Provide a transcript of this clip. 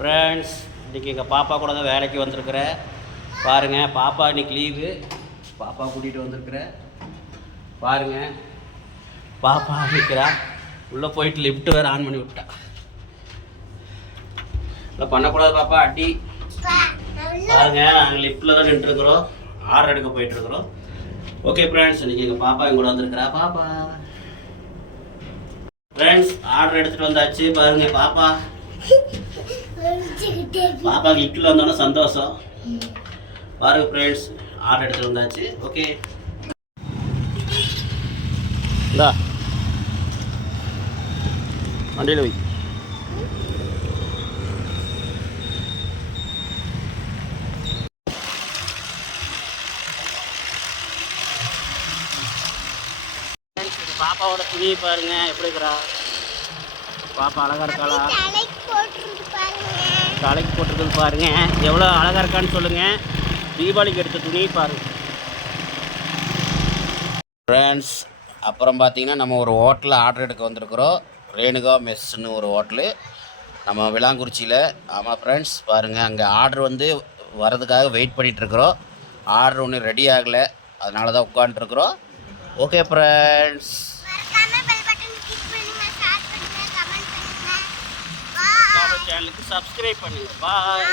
Friends இன்றைக்கி எங்கள் பாப்பா கூட தான் வேலைக்கு வந்திருக்கிறேன் பாருங்கள் பாப்பா இன்னைக்கு லீவு பாப்பா கூட்டிகிட்டு வந்திருக்கிறேன் பாருங்கள் பாப்பா நிற்கிறா உள்ளே போயிட்டு லிஃப்ட்டு வேறு ஆன் பண்ணி விட்டா. இல்லை பண்ணக்கூடாது பாப்பா அடி. பாருங்க நாங்கள் லிஃப்ட்டில் தான் நின்றுருக்குறோம். ஆர்டர் எடுக்க போயிட்டுருக்குறோம். ஓகே ஃப்ரெண்ட்ஸ் இன்றைக்கி எங்கள் பாப்பா எங்கூட வந்திருக்கிறா. பாப்பா. ஃப்ரெண்ட்ஸ் ஆர்டர் எடுத்துகிட்டு வந்தாச்சு. பாருங்க பாப்பா. பாப்பா லிஃப்ட்டில் வந்தோன்னா சந்தோஷம். பாருங்க ஃப்ரெண்ட்ஸ் ஆர்டர் எடுத்து வந்தாச்சு. ஓகே இந்தா. வண்டியில் போய் பாப்பாவோட துணி பாருங்க. எப்படி இருக்கிறா? பாப்பா அழகா இருக்காளா தலைக்கு போட்டிருக்குது பாருங்க. எவ்வளோ அழகா இருக்கான்னு சொல்லுங்க. தீபாவளிக்கு எடுத்த துணி பாருங்க. ஃப்ரெண்ட்ஸ் அப்புறம் பார்த்தீங்கன்னா நம்ம ஒரு ஹோட்டலில் ஆர்டர் எடுக்க வந்திருக்கிறோம். ரேணுகா மெஸ்ஸுன்னு ஒரு ஹோட்டலு. நம்ம விளாங்குறிச்சியில். ஆமாம் ஃப்ரெண்ட்ஸ் பாருங்கள் அங்கே ஆர்டர் வந்து வரதுக்காக வெயிட் பண்ணிகிட்ருக்குறோம் ஆர்டர் ஒன்றும் ரெடி ஆகலை. அதனால தான் உட்காந்துருக்குறோம் ஓகே ஃப்ரெண்ட்ஸ் சேனலுக்கு சப்ஸ்கிரைப் பண்ணுங்கள் பாய்